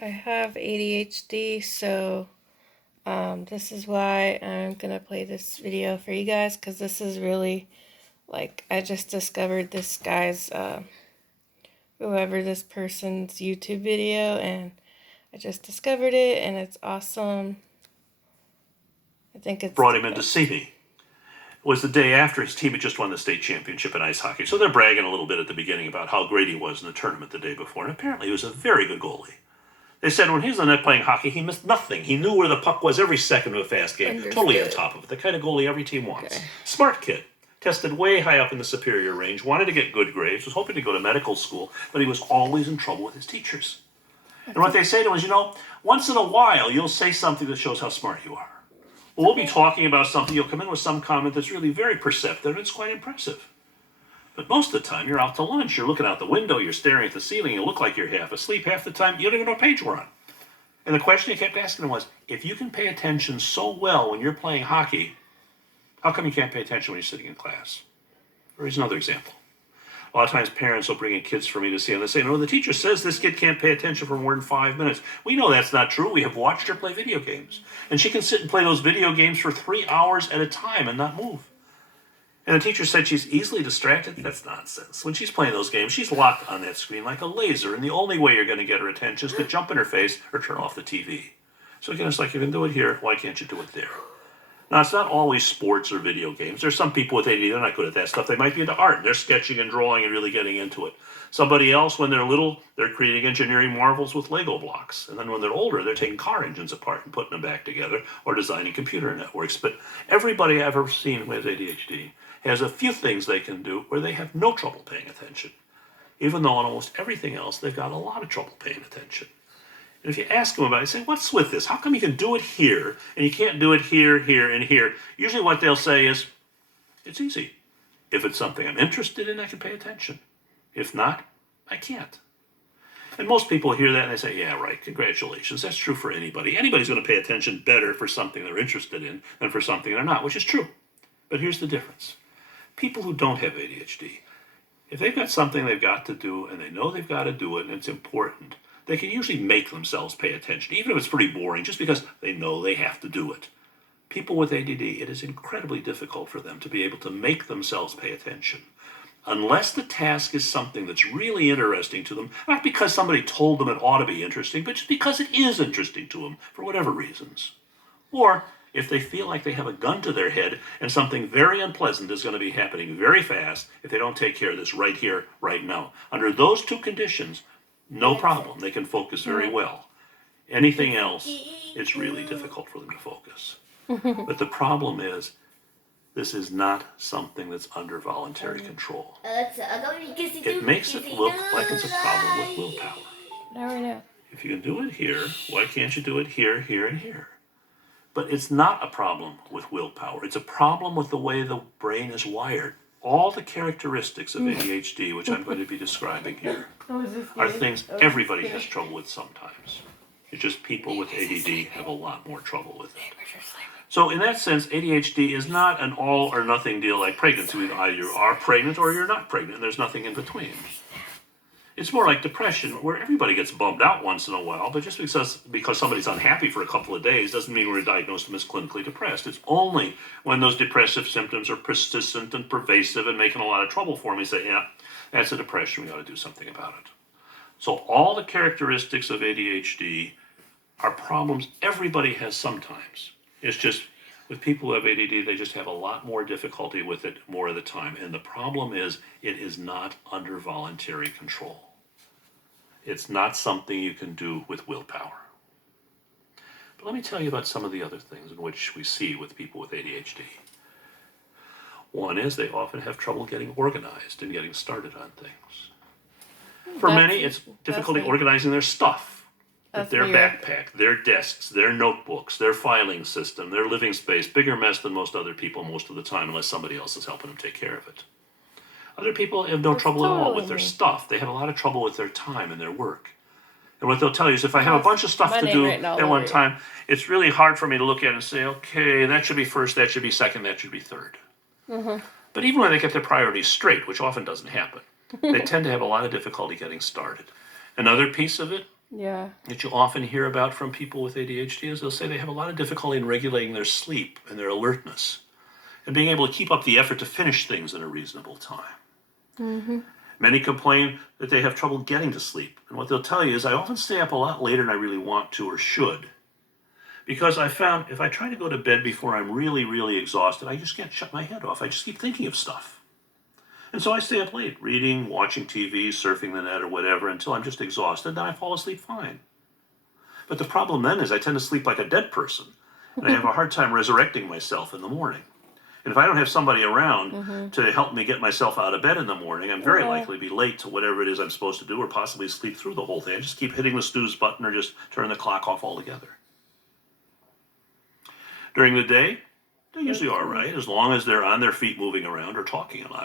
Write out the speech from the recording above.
I have ADHD, so this is why I'm gonna play this video for you guys, because this is really, like, I just discovered this guy's, whoever this person's YouTube video, and I just discovered it, and it's awesome. I think it's brought him in to see me. It was the day after his team had just won the state championship in ice hockey. So they're bragging a little bit at the beginning about how great he was in the tournament the day before. And apparently he was a very good goalie. They said when he was on the net playing hockey, he missed nothing. He knew where the puck was every second of a fast game. Understood. Totally on top of it. The kind of goalie every team wants. Okay. Smart kid. Tested way high up in the superior range. Wanted to get good grades. Was hoping to go to medical school. But he was always in trouble with his teachers. And what they say to him is, once in a while you'll say something that shows how smart you are. Well, we'll be talking about something. You'll come in with some comment that's really very perceptive, and it's quite impressive. But most of the time, you're out to lunch. You're looking out the window. You're staring at the ceiling. You look like you're half asleep. Half the time, you don't even know what page we're on. And the question he kept asking him was, if you can pay attention so well when you're playing hockey, how come you can't pay attention when you're sitting in class? Or here's another example. A lot of times parents will bring in kids for me to see, and they say, no, the teacher says this kid can't pay attention for more than 5 minutes. We know that's not true. We have watched her play video games. And she can sit and play those video games for 3 hours at a time and not move. And the teacher said she's easily distracted. That's nonsense. When she's playing those games, she's locked on that screen like a laser, and the only way you're going to get her attention is to jump in her face or turn off the TV. So again, it's like, you can do it here, why can't you do it there? Now, it's not always sports or video games. There's some people with ADD, they're not good at that stuff. They might be into art. They're sketching and drawing and really getting into it. Somebody else, when they're little, they're creating engineering marvels with Lego blocks. And then when they're older, they're taking car engines apart and putting them back together or designing computer networks. But everybody I've ever seen who has ADHD has a few things they can do where they have no trouble paying attention. Even though on almost everything else, they've got a lot of trouble paying attention. And if you ask them about it, say, what's with this? How come you can do it here, and you can't do it here, here, and here? Usually what they'll say is, it's easy. If it's something I'm interested in, I can pay attention. If not, I can't. And most people hear that and they say, yeah, right, congratulations. That's true for anybody. Anybody's going to pay attention better for something they're interested in than for something they're not, which is true. But here's the difference. People who don't have ADHD, if they've got something they've got to do and they know they've got to do it and it's important, they can usually make themselves pay attention, even if it's pretty boring, just because they know they have to do it. People with ADD, it is incredibly difficult for them to be able to make themselves pay attention. Unless the task is something that's really interesting to them, not because somebody told them it ought to be interesting, but just because it is interesting to them for whatever reasons. Or if they feel like they have a gun to their head and something very unpleasant is going to be happening very fast if they don't take care of this right here, right now. Under those two conditions, no problem. They can focus very well. Anything else, it's really difficult for them to focus. But the problem is, this is not something that's under voluntary control. It makes it look like it's a problem with willpower. Now I know. If you can do it here, why can't you do it here, here, and here? But it's not a problem with willpower. It's a problem with the way the brain is wired. All the characteristics of ADHD, which I'm going to be describing here, are things everybody has trouble with sometimes. It's just people with ADD have a lot more trouble with it. So in that sense, ADHD is not an all or nothing deal like pregnancy. Either you are pregnant or you're not pregnant. There's nothing in between. It's more like depression, where everybody gets bummed out once in a while, but just because somebody's unhappy for a couple of days doesn't mean we're diagnosed them as clinically depressed. It's only when those depressive symptoms are persistent and pervasive and making a lot of trouble for me, say, yeah, that's a depression, we got to do something about it. So all the characteristics of ADHD are problems everybody has sometimes. It's just with people who have ADD, they just have a lot more difficulty with it more of the time. And the problem is, it is not under voluntary control. It's not something you can do with willpower. But let me tell you about some of the other things in which we see with people with ADHD. One is they often have trouble getting organized and getting started on things. For many, it's difficulty organizing their stuff. Their backpack, their desks, their notebooks, their filing system, their living space, bigger mess than most other people most of the time, unless somebody else is helping them take care of it. Other people have no trouble at all with their stuff. They have a lot of trouble with their time and their work. And what they'll tell you is, if I have a bunch of stuff to do at one time, it's really hard for me to look at it and say, okay, that should be first, that should be second, that should be third. But even when they get their priorities straight, which often doesn't happen, they tend to have a lot of difficulty getting started. Another piece of it Yeah. that you often hear about from people with ADHD is they'll say they have a lot of difficulty in regulating their sleep and their alertness and being able to keep up the effort to finish things in a reasonable time. Mm-hmm. Many complain that they have trouble getting to sleep. And what they'll tell you is, I often stay up a lot later than I really want to or should. Because I found if I try to go to bed before I'm really, really exhausted, I just can't shut my head off. I just keep thinking of stuff. And so I stay up late, reading, watching TV, surfing the net, or whatever, until I'm just exhausted. Then I fall asleep fine. But the problem then is I tend to sleep like a dead person. And I have a hard time resurrecting myself in the morning. And if I don't have somebody around Mm-hmm. to help me get myself out of bed in the morning, I'm very Oh. likely to be late to whatever it is I'm supposed to do or possibly sleep through the whole thing. I just keep hitting the snooze button or just turn the clock off altogether. During the day, they're usually all Okay. right as long as they're on their feet moving around or talking a lot.